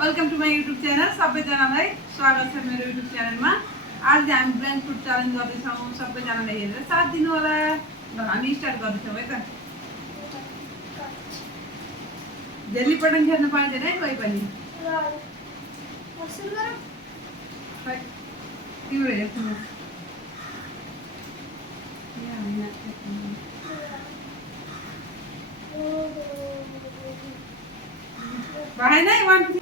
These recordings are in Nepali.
Welcome to my YouTube channel. सबैजनालाई स्वागत छ मेरो युट्युब च्यानलमा। आज हामी ब्ल्याङ्क फुड च्यालेन्ज गर्दैछौँ। सबैजनाले हेरेर साथ दिनु होला। ल हामी स्टार्ट गर्दैछौँ है त। झेली पटङ खेल्न पाइँदैन है कोही पनि। तिम्रो हेर्नु भाइ नै 1 2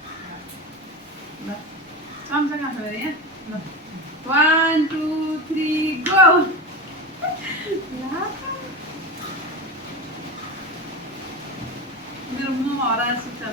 ल चम्चा कहाँ छ यहाँ ल 1 2 3 गो। मेरो मोमो हराएर सुत्छ न।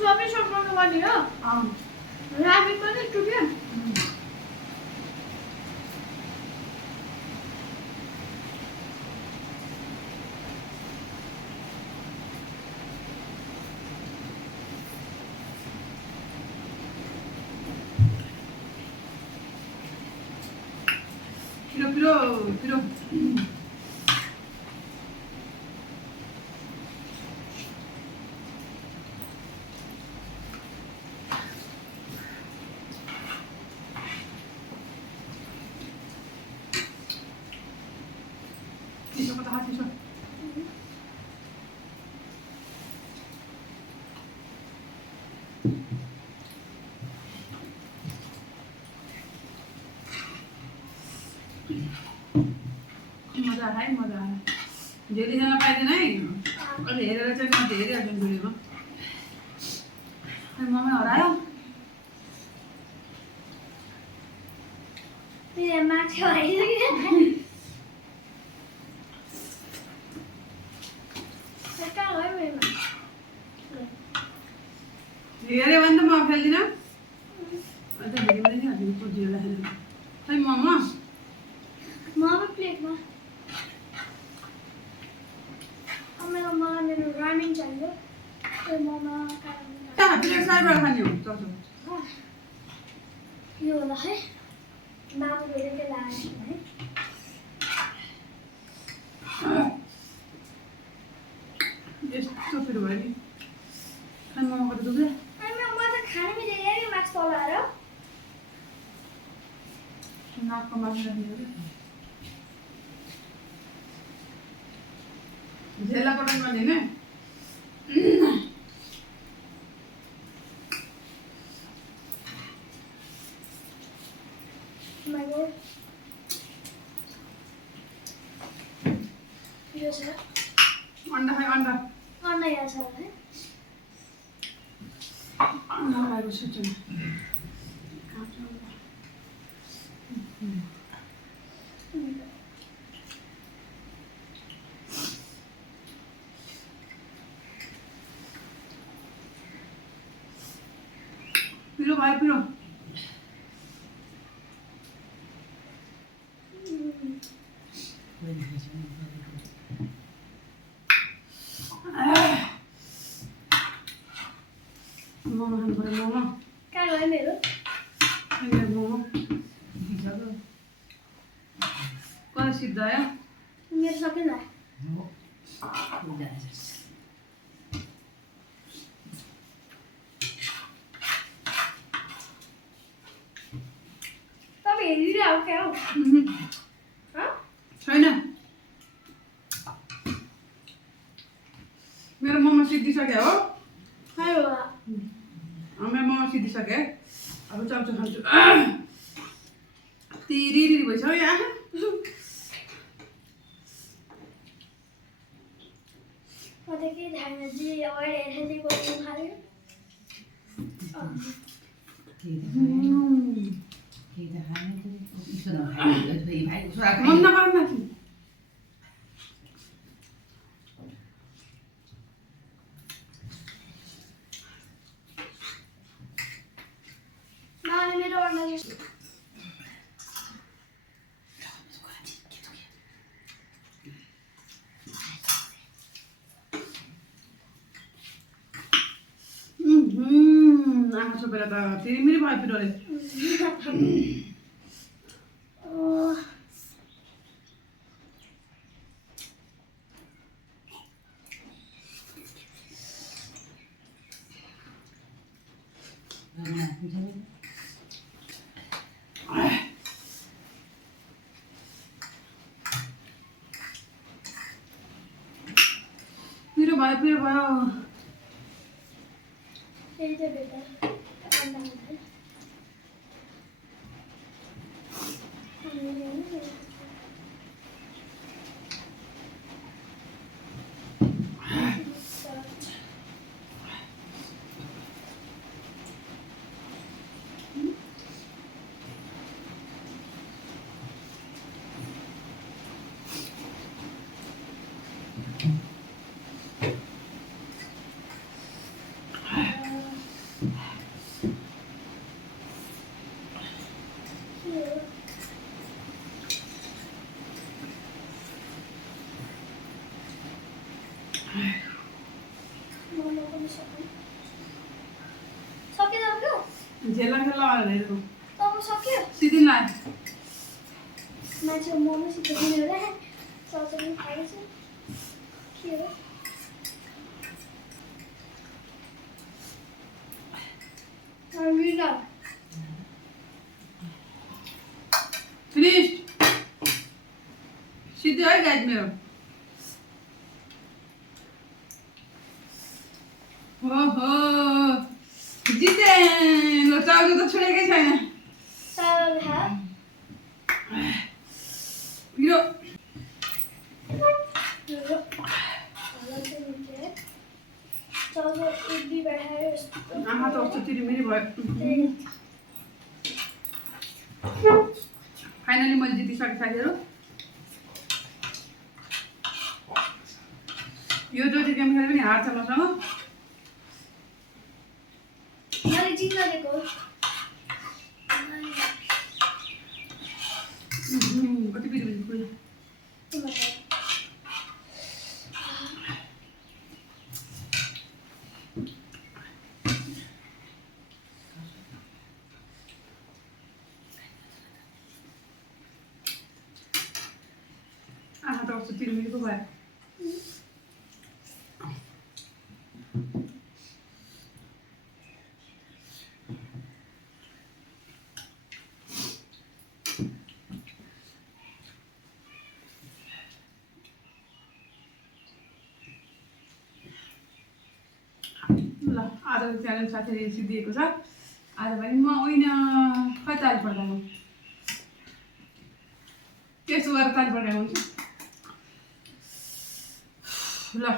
सबै सक्नु पर्ने हो। राबी पनि टुक्यो। पिरो Tiso ko tahat tiso. मजा आयो मजा आयो। धेरैजना पाइँदैन है। अहिले हेरेर चाहिँ म धेरै हाल्छु भिडियोमा। मम्मी हरायो। मेरो माथि आइसक्यो। धेरै भने त म खेल्दिनँ। अन्त धेरै पनि हाल्नु पुज्यो होला। खै मोमो प्लेटमा मेरो रामेन चाहियो। प्लेट साइडबाट खाने हो चल्छ। यो होला है मामु बेलुकै लाग्यो है। यस्तो पिरो भयो नि। खै मोमोको त दुख्यो। म त खानै मिलेन माक्स तलाएर नाकको मासु राखिदियो। झेला पटङ गर्ने हैन। अन्डा खाइ अन्डा यहाँ छ है। अन्डा खाएको सुत्नु। पिरो भाइ पिरो मोमो खानु पर्यो। मोमो कहाँ गयो मेरो मोमो कहाँ सिद्ध आयो। मेरो सकिन तपाईँ हेरिरहेको क्या हो छैन। मेरो मोमो सिद्धिसक्यो हो। मेरो मोमो सिद्धिसक्यो। अब चम्चा खान्छु। तिरिरी भइसक्यो यहाँ। म त के थाहा जी अगाडि हेरेर चाहिँ बोल्नु थाल्यो मन नगर्नु न माने मेरो अन्डा जस्तो आँखा छोपेर त तिरिमिरी भयो पिरोले पिरो भयो त्यही त बेटा अन्डा हुन्छ सक्यो सक्यो झेला भनेर हेर्नु तब सक्यो सिधिन लाए मान्छे मोमो सिकाउने होला ससरी खाएछु के हो फिनिश सिधै है गाइज मेरो ओहो जिते ल चाउको त छोडेकै छैन चावल खा पिरो चावल एक दुई बार खायो आँखा त कस्तो तिरिमिरी भयो फाइनली मैले जितिसकेँ साथीहरू यो जो चाहिँ गेम खेलेर पनि हार्छ मसँग मैले जित्न दिएको कति पिरो पुरा आँखा त कस्तो तिरिमिरीको भयो ल आजको च्यानल साथीहरूले सिद्धिएको छ आज पनि म होइन खै ताल पड्काएको त्यसो गरेर ताल पड्काएको हुन्छ ल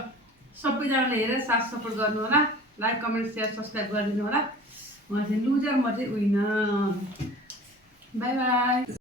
सबैजनाले हेरेर साथ सपोर्ट गर्नु होला लाइक कमेन्ट सेयर सब्सक्राइब गरिदिनु होला म चाहिँ लुजर म चाहिँ विनर बाई बाई